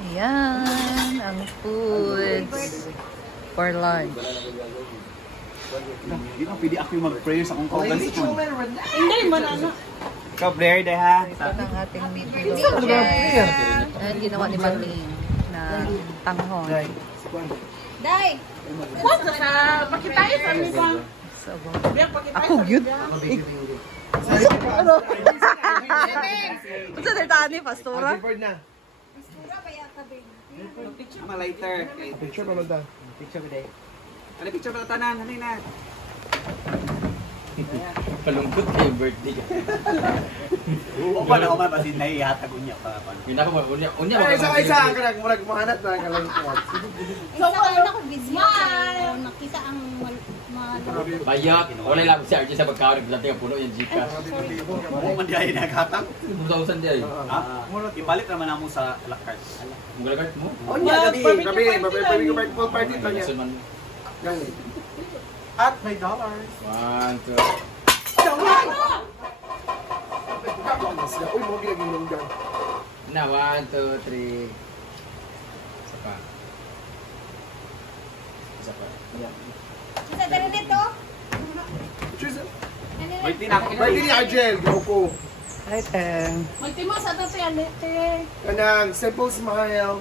Ayan, ang foods for lunch. Hindi ko pwede ako yung mag-prayer sa kong kaugalikon. Hindi, manana. Ikaw, prayer day ha? Ito ang ating prayer. Ayan, ginawa ni Maling na tanghon. Day! What? Sa pakitayo sa misa. Ako, yun? Ano? Ano sa tertani, pastora? Ama lighter. Picture pa ba? Picture ba day? Ano picture ba tanan? Ano na? Palungkot kayo birthday ka. Oo pa na umar kasi naihatag unya pa. Pinaka ba unya Isa ang kanang murag mahanap na kalungkot. Isa ka na ako busy. Nakita ang bayak. Wala lang si RJ sa pagkaon nagdating ang puno yung Gcash. Oo man diay naghatag. 2,000 diay. Ha? Ipalit naman namo sa lakart. Ang galagart mo? Onya gabi, gabi ko full party to niya. Gani. At $5. 1, 2. Uy, mo gilaging lunggan. Na 1, 2, 3. Isa pa. Isa pa. Isa dali dito. Wait din ako. Birthday ni Argel, go ko. Magtimo sa ito siya. Kanang simple smile.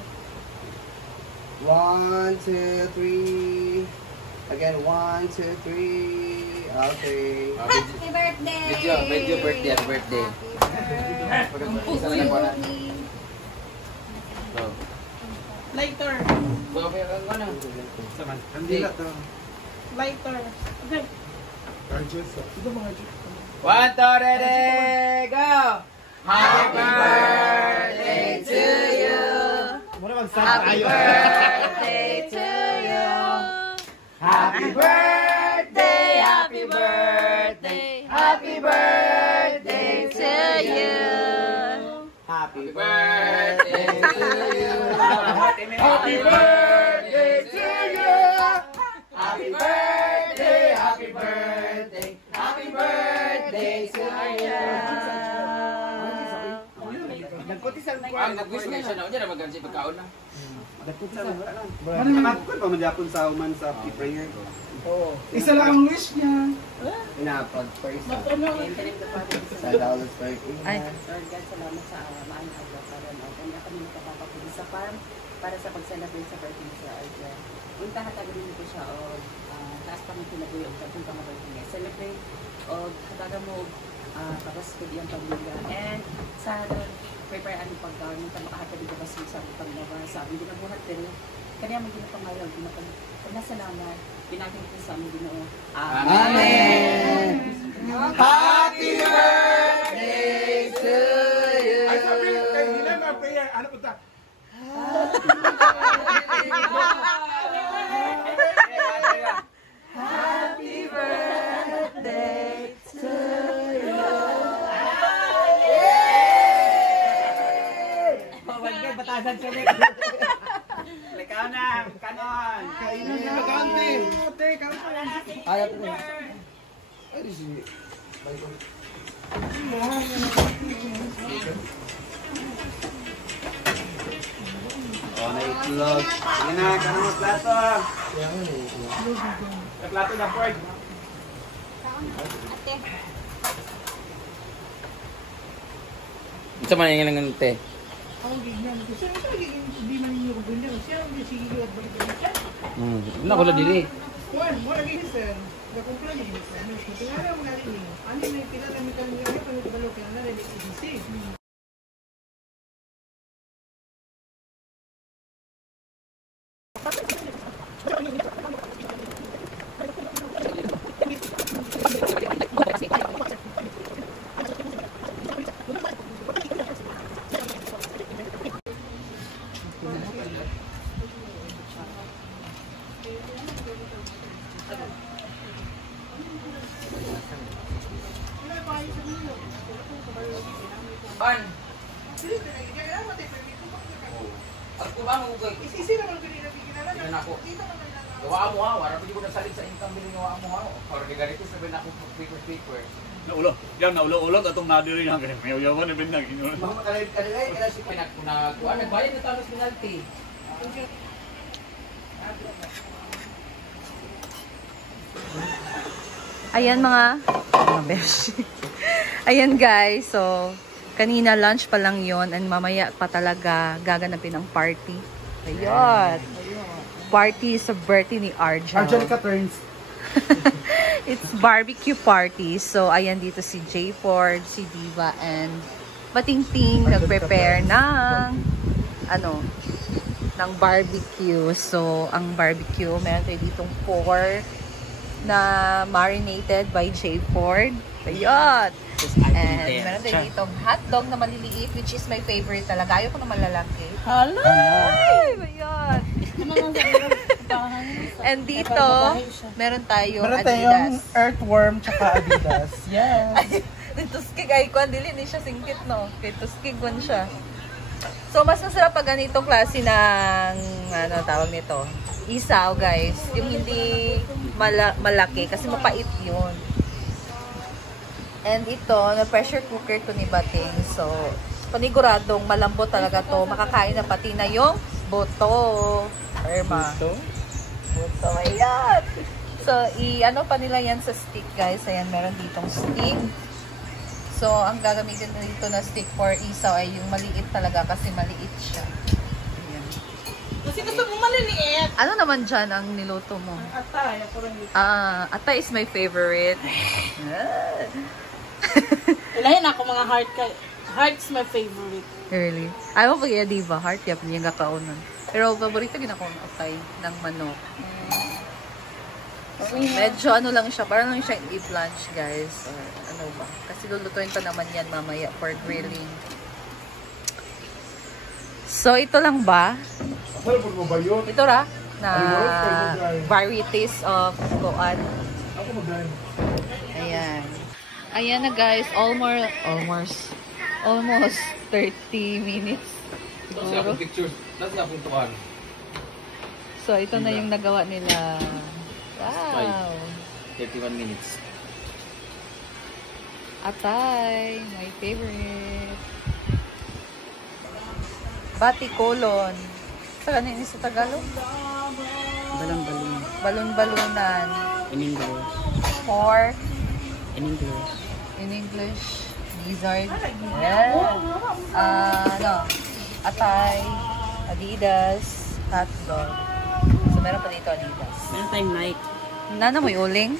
1, 2, 3. Again, 1, 2, 3. Okay. Happy birthday! Medyo birthday at birthday. Isa na lang wala. Lighter. So, ano? Saman. Kandila to. Lighter. Okay. Argel, ito mga Argel. 1, 2, ready, go! Happy birthday to you! Happy birthday to you! Happy birthday, happy birthday, happy birthday To you! happy birthday to you. Happy birthday to you. Happy birthday, happy birthday, happy birthday to you. Ang nag-wish na siya na unya na mag-gansi pagkaon na. Nakakot pa man yapon sa uman sa prayer. Oo. Isa lang ang wish niya. Inapag first. Sa dollars per Ay. Lord God, salamat sa maayong araw para kanya kami nakapapapili sa farm para sa pag-celebrate sa birthday sa Argel. Unta hatagin ko siya o taas pa ng kinabuhi o tatong pang-birthday niya. Celebrate o hatagan mo tapos ko diyang pamilya. And sa prepare ang pagkaon ng makahatag dito kasi sa paglaba sa amin ginabuhat pero kanya may ginapangayaw pinasalamat pinagin ko sa amin Ginoo. Amen. Happy birthday to you! Ay, sabi kay Hila na prayer. Ano po ta? Happy birthday to you! Batasan siya rin. Likaw na, kanon. Kainan na magkante. Ayat mo. Ay, di siya. Oh, naitlog. Sige na, kanon mo plato. Plato na, Ford. Isa man yung lang te. Ang gignan ko. Siya ito nagiging hindi man ninyo ko ganyan. Siya ang sige at balik-balik siya. Wala ko na dili. Juan, mo lagi sir. Nakumpla niya ni sir. Kung ano mo natin niyo. Ano may pinagamitan niyo? Ano kung kabalo kaya na rin i-DC. Ban. Ako ba mo kay? Isi naman ko nila bigyan Tingnan ako. Gawa mo ha, wala pwede ko nasalit sa income bilin gawa mo ha. Or ganito sabihin ako paper. Naulo. Yan, naulo-ulog atong nadiri nga. Mayaw-yawan na binang. Mga kalay, kaya si Nagbayad na tayo sa penalty. Ayan mga besh. Ayan guys, so kanina lunch pa lang yon and mamaya pa talaga gaganapin ang party. Ayun. Party sa birthday ni Arjan. Angelica turns. It's barbecue party. So ayan dito si J Ford, si Diva and Batingting nag-prepare ng ng barbecue. So ang barbecue, meron tayo ditong pork na marinated by J Ford. Ayun. And meron tayo ditong hotdog na maliliit, which is my favorite talaga. Ayaw ko na malalaki. Hala! Ay! Ayun. And dito, meron tayong Adidas. earthworm tsaka Adidas. Yes. Tuskig ay kwan, dili ni siya singkit, no? Kay tuskig kwan siya. So, mas masarap pag ganitong klase ng, tawag nito, isaw, guys. Yung hindi malaki, kasi mapait yun. And ito, na pressure cooker to ni Bating. So, paniguradong malambot talaga to. Makakain na pati na yung buto. Irma. Buto. Ayan. So, ano pa nila yan sa stick, guys. Ayan, meron ditong stick. So, ang gagamitin dito na stick for isaw ay yung maliit talaga kasi maliit siya. Ayan. Kasi gusto mo maliliit. Ano naman dyan ang niluto mo? Atay. Ako rin dito. Atay is my favorite. Ilahin ako mga heart. Heart's my favorite. Really? Ayaw mo pag diba? Heart yap niya kakaunan. Pero paborito ginako ng atay ng manok. So, medyo ano lang siya, parang lang siya i-blanch, guys. Or ano ba? Kasi lulutuin pa naman yan mamaya for grilling. So, ito lang ba? Ano mo ba yun? Ito ra na varieties of kuan. Ako mag-drive. Ayan. Ayan na guys, almost 30 minutes. Siguro. Pictures. Nasa akong tukan. So, ito na yung nagawa nila. Wow! 31 minutes. Atay, my favorite. Batikolon. Sa kanina sa Tagalog? Balon-balon. Balon-balunan. In English. Pork. In English. In English. Gizzard. Yeah. Atay. Adidas. Hotdog. So, meron pa dito Adidas. Meron tayong night. Nana mo yung uling?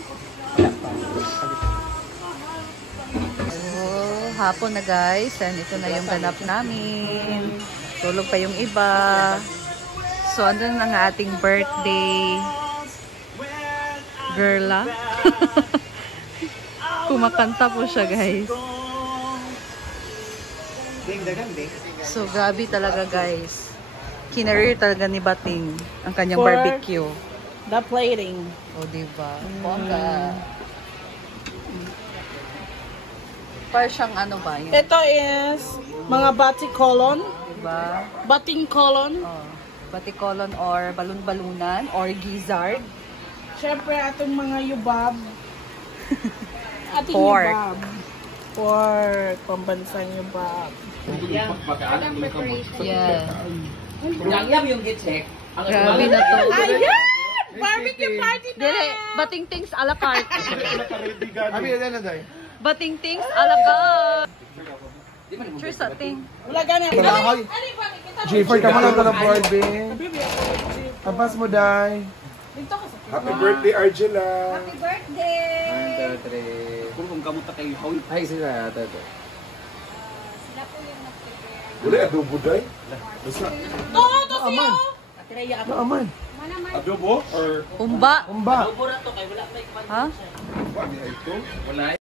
Oh, hapon na guys. And ito na yung ganap namin. Tulog pa yung iba. So, andun na nga ating birthday girla. Kumakanta po siya guys. So, grabe talaga guys. Kinareer talaga ni Bating ang kanyang barbecue. The plating. O, diba? Bongga. Para siyang ano ba? Yung, Ito is mga batikolon. diba? Bating kolon. Oh, batikolon or balon-balunan or gizzard. Siyempre, atong mga yubab. Ating Pork. yubab. Pork. Pambansang yubab. Yeah. Yam yung gitsek. Grabe na to. Ayan! Barbecue party na! Dire, Bating Things a la carte. Abi, yan na dahil. Bating Things a la carte. Sure sa ting. Wala ganyan. Kalahay. J4 ka mo lang ko ng birthday. Tapas mo, Day. Dito ka sa Happy birthday, Argela. Happy birthday! 1, 2, 3. Kung kamuta kayo, haul. Ay, sila. Ito. Wala, adobo, Day. Basta. Oo, to siya! Naaman. Adobo or Umba. umba? Ha? Wala, ito. Wala.